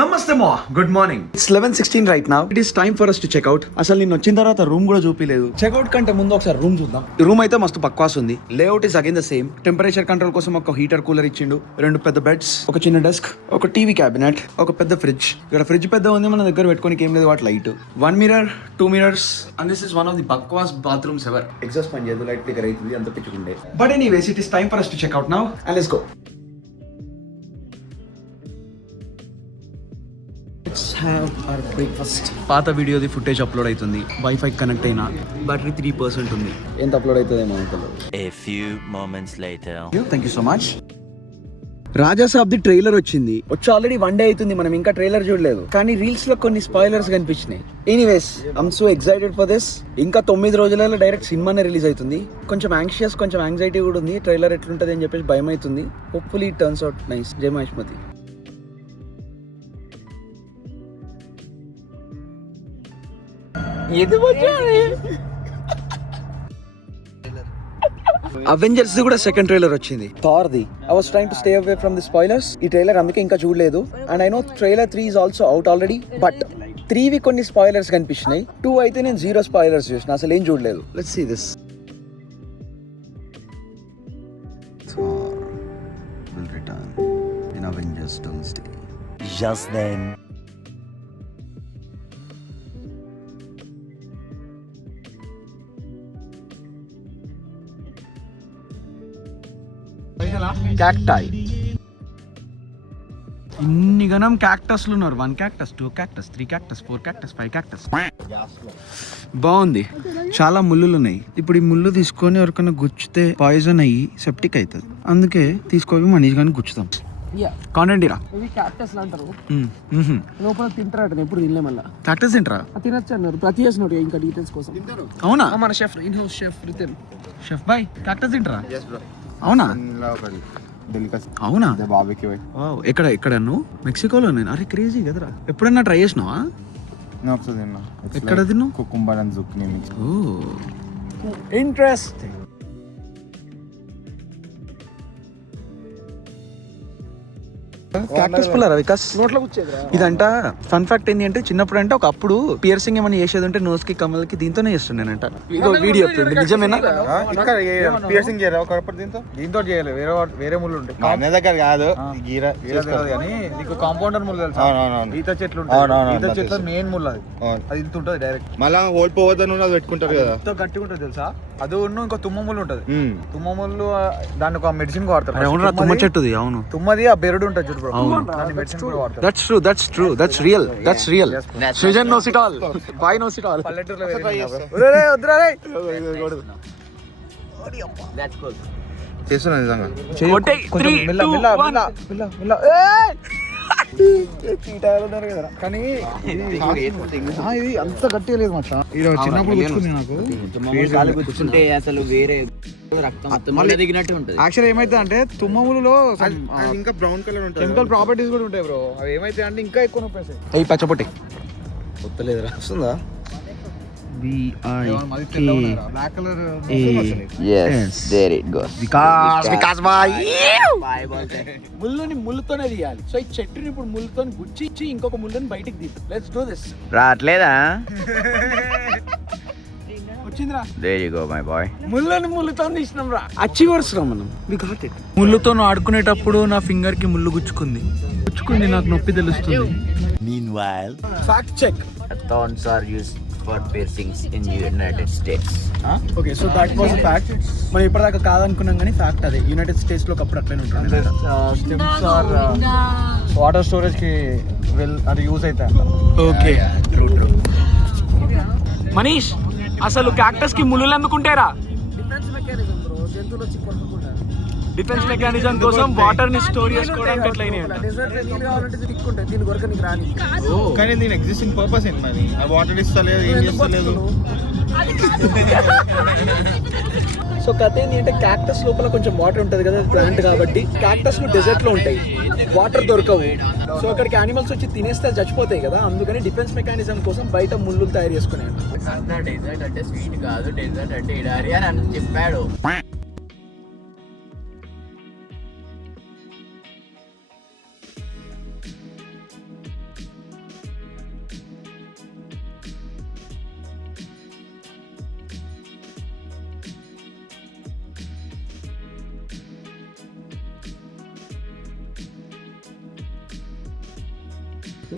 నమస్తే మా good morning. It's 11:16 right now. It is time for us to check out. అసలు నేను వచ్చిన తర్వాత రూమ్ కూడా చూపిలేదు. చెక్అవుట్ కంటే ముందు ఒకసారి రూమ్ చూద్దాం. ఈ రూమ్ అయితే మస్తు పక్వాస్ ఉంది. Layout is again the same. Temperature control కోసం ఒక హీటర్ కూలర్ ఇచ్చిండు, 2 పెద్ద బెడ్స్, ఒక చిన్న డెస్క్, ఒక టీవీ క్యాబినెట్, ఒక పెద్ద ఫ్రిడ్జ్. ఇక్కడ ఫ్రిడ్జ్ పెద్ద ఉంది, మన దగ్గర పెట్టుకోనికి ఏం లేదు. వాటి light 1 mirror 2 mirrors and this is one of the పక్వాస్ బాత్రూమ్స్ ఎవర్. ఎగ్జాస్ట్ పని చేయదు, లైట్ ఫ్లికర్ అవుతుంది, అంత పిచ్చుకుండే. But anyways it is time for us to check out now and let's go. Breakfast. పాత వీడియోది ఫుటేజ్ అప్లోడ్ అవుతుంది. Wifi connect అయినా బ్యాటరీ 3% ఉంది. ఎంత అప్లోడ్ అవుతుందేమో అనుకోలేదు. A few moments later. Thank you so much. Rajasaab the trailer వచ్చి already 1 day అవుతుంది, మనం ఇంకా ట్రైలర్ చూడలేదు. కానీ రీల్స్ లో కొన్ని స్పాయిలర్స్ కనిపించినాయి. Anyways I'm so excited for this. ఇంకా 9 రోజులలో డైరెక్ట్ సినిమానే రిలీజ్ అవుతుంది. కొంచెం యాంగ్షియస్, కొంచెం యాంగ్జైటీ కూడా ఉంది. ట్రైలర్ ఎట్లుంటది అని చెప్పేసి భయం అవుతుంది. Hopefully it turns out nice. Jai Mahishmati. Avengers కూడా సెకండ్ ట్రైలర్ వచ్చింది. Thor the. I was trying to stay away from the spoilers. ఈ ట్రైలర్ అందుకే ఇంకా చూడలేదు. And I know trailer 3 is also out already. But 3వి కొన్ని స్పాయిలర్స్ కనిపించినాయి. 2 అయితే నేను 0 స్పాయిలర్స్ చూసిన, అసలు ఏం చూడలేదు. Let's see this. Thor will return in Avengers Doomsday. Just then. Cacti. ఇన్ని గణం క్యాక్టస్లు ఉన్నారు. 1 cactus, 2 cactus, 3 cactus, 4 cactus, 5 cactus. బాగుంది. చాలా ముళ్ళులు ఉన్నాయి. ఇప్పుడు ఈ ముళ్ళు తీసుకొని ఎవరికైనా గుచ్చితే పాయిజన్ అయ్యి సెప్టిక్ అవుతుంది. అందుకే తీసుకోవి మనీష్ గాని గుచ్చుతాం. కాంటెంట్ ఇరా. ఇవి క్యాక్టస్ అంటారు. లోపల తింటారట, ఎప్పుడు తినలే. మళ్ళీ క్యాక్టస్ తింటారా? తినచ్చు అన్నారు. ప్రతి చేసినట్టు ఇంకా డీటెయిల్స్ కోసం. అవునా? మన chef, in house chef Ritan. Chef boy cactus తింటారా? అవునా? అవునా? ఎక్కడ ఎక్కడ నువ్వు? మెక్సికోలో. నేను అరే క్రేజీ కదరా. ఎప్పుడన్నా ట్రై చేసినావా? ఎక్కడ తిన్నావు? Cucumber and zucchini mix. Oh interesting. Cactus పుల్లరా వికాస్? నోట్లో కూర్చేదిరా. ఇదంట ఫన్ ఫ్యాక్ట్ ఏంటి అంటే, చిన్నప్పుడు అంటే ఒకప్పుడు పియర్సింగ్ ఏమైనా చేసేది ఉంటే నోస్ కి కమల్ కి దీంతోనే చేస్తుండేనంట. ఇదో వీడియో చెప్తుంది. నిజమేనా? పియర్సింగ్ చేయరా ఒకప్పుడు? దీంతో చేయలేదు, వేరే ముళ్ళు ఉంటాయి. నా దగ్గర కాదు, కానీ నీకు కాంపౌండర్ ముళ్ళు తెలుసు. ఈత చెట్లు ఉంటాయి. ఈత చెట్ల మెయిన్ ముళ్ళు అది. అది ఇంత ఉంటుంది డైరెక్ట్. మళ్ళీ హోల్ పోవద్దని అది పెట్టుకుంటారు కదా, ఎంతో గట్టిగా ఉంటుంది తెలుసా. అది ఇంకో తుమ్మ ముళ్ళు ఉంటుంది. తుమ్మ ముళ్ళు దాన్ని ఒక మెడిసిన్ వాడతారు. తుమ్మ చెట్టుది. అవును, తుమ్మది ఆ బెరడు ఉంటుంది. That's true. That's true. That's real. That's real. Srijan knows it all. Why knows it all? పల్లెటూరులో చేస్తున్నా నిజంగా. కానీ ఇది అంత గట్టిగా లేదు మాట. చిన్నప్పుడు గుర్తుంది నాకు. కూర్చుంటే అసలు వేరే యాక్చువల్ ఏమైతే అంటే తుమ్మములలో ఇంకా బ్రౌన్ కలర్ ఉంటుంది. కెమికల్ ప్రాపర్టీస్ కూడా ఉంటాయి బ్రో. అవి ఏమైతే అంటే ఇంకా ఎక్కువ నొప్పేస్తాయి. పచ్చపొట్టి వస్తలేదురా. వస్తుందా? Black colour. ముళ్ళుని ముళ్ళుతోనే తీయాలి. సో ఈ చెట్టుని ఇప్పుడు ముళ్ళుతో గుచ్చి ఇంకొక ముళ్ళుని బయటికి తీద్దాం. Let's do this. రావట్లేదా? వచ్చిందిరా. There you go, my boy. ముళ్ళుతో తీసినాం రా. అచీవర్స్ రా మనం. We got it. ముళ్ళుతో ఆడుకునేటప్పుడు నా ఫింగర్ కి ముళ్ళు గుచ్చుకుంది. నాకు నొప్పి తెలుస్తుంది. Meanwhile, fact check. thorns are used for piercings in United States. Okay, so that was fact. మనం ఇప్పటిదాకా కాదనుకున్నాం కానీ ఫ్యాక్ట్ అదే. యునైటెడ్ స్టేట్స్ లో ఒకప్పుడు అట్లనే ఉంటుంది. స్టెమ్స్ ఆర్ వాటర్ స్టోరేజ్ కి అది యూజ్ అవుతాయి. ఓకే, మనీష్ అసలు క్యాక్టస్ కి ముళ్ళు ఎందుకుంటారా? Defence mechanism bro. జంతువులు వచ్చి కొట్టుకుంటారు. డిఫెన్స్ మెకానిజం కోసం వాటర్ ని స్టోర్ చేసుకోవడానికి అట్లా డెజర్ట్ లో నీళ్ళు కావాలంటే థిక్ ఉంటాయి. దీని కొరకు నీకు రాని. కానీ దీని ఎగ్జిస్టింగ్ పర్పస్ ఏంటి మరి? ఆ వాటర్ ఇస్తలేదు, ఏం చేస్తలేదు. సో కథ ఏంటి అంటే, క్యాక్టస్ లోపల కొంచెం వాటర్ ఉంటుంది కదా, ప్లాంట్ కాబట్టి. క్యాక్టస్ డెజర్ట్ లో ఉంటాయి, వాటర్ దొరకవు. సో అక్కడికి యానిమల్స్ వచ్చి తినేస్తే చచ్చిపోతాయి కదా. అందుకని డిఫెన్స్ మెకానిజం కోసం బయట ముళ్ళు తయారు చేసుకున్నాడు. డెజర్ట్ అంటే స్వీట్ కాదు, డెజర్ట్ అంటే ఎడారి అని చెప్పాడు.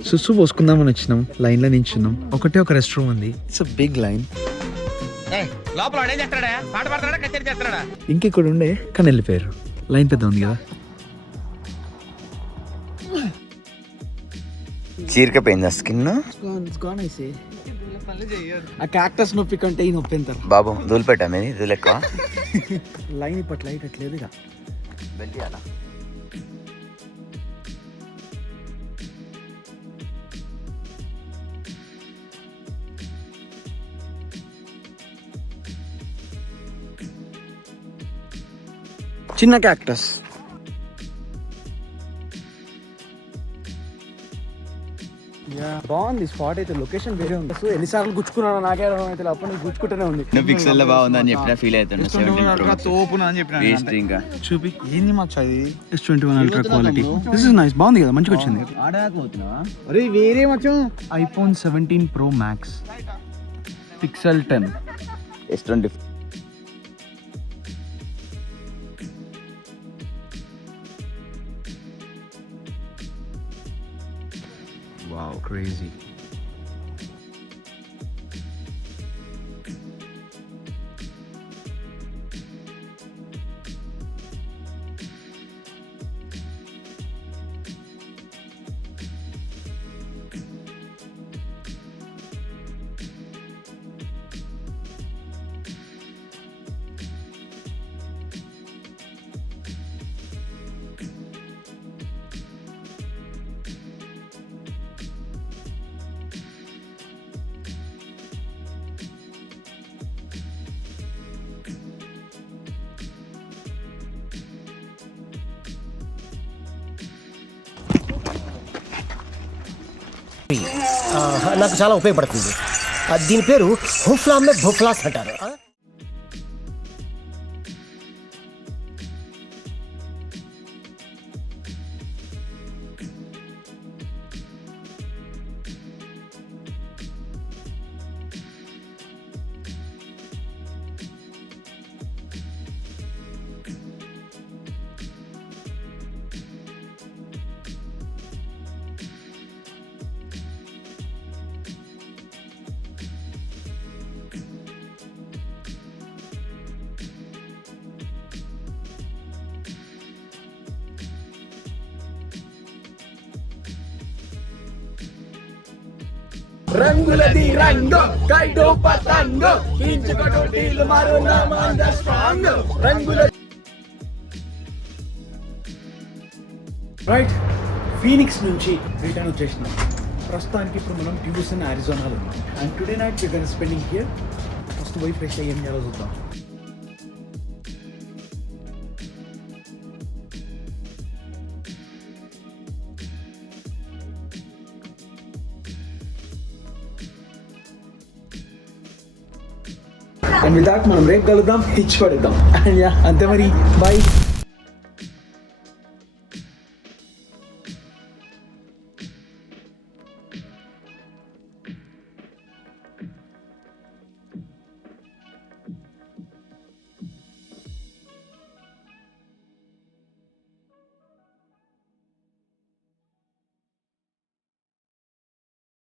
సుస్సు పోసుకుందామని వచ్చినాం, లైన్ లో నించున్నాం. ఒకటే ఒక రెస్ట్ రూమ్ ఉంది. It's a big line. ఇంకెక్కడ ఉండే కానీ వెళ్ళిపోయారు. లైన్ పెద్ద ఉంది కదా. చీరకపోయిందా స్కిన్? ఆ క్యాక్టస్ నొప్పి కంటే ఈ నొప్పి ఎంత బాబు దూలిపెట్టా మీది దూలెక్కువ లైన్ ఇప్పటి లైట్ అట్లేదు ఇక. వెళ్ళియాలా? చిన్న క్యాక్టస్. బాగుంది స్పాట్ అయితే, లొకేషన్ వేరే ఉంది. సో ఎన్నిసార్లు గుచ్చుకున్నాను నాకే అయితే అప్పుడు నీకు గుచ్చుకుంటూనే ఉంది. పిక్సెల్ లో బాగుందని చెప్పినా ఫీల్ అవుతున్నా. తోపున అని చెప్పిన ఇంకా చూపి. ఏంది మచ్చ ఇది? S21 ultra quality. This is nice. బాగుంది కదా, మంచిగా వచ్చింది. అరే వేరే మచ్చ. iPhone 17 Pro Max Pixel 10. S20 Wow, crazy. నాకు చాలా ఉపయోగపడుతుంది. దీని పేరు హుఫ్లామే భుఫ్లాస్ అంటారు. రంగులది రంగు కైడో పతంగు కించుకొడు టీలు మారు నామంద స్ట్రాంగ్ రంగుల. రైట్, ఫీనిక్స్ నుంచి రిటర్న్ వచ్చేసినాం. ప్రస్తుతానికి ఇప్పుడు మనం ట్యూసన్ అరిజోనాలో ఉన్నాం. And today night we gonna spending here. First పోయి ఫ్రెష్ అయ్యి ఏం చేయాలో చూద్దాం. అండ్ విత్ దాట్ మనం రేపు కలుద్దాం, హిచ్ పడేద్దాం. అండ్ యా, అంతే మరి, బాయ్.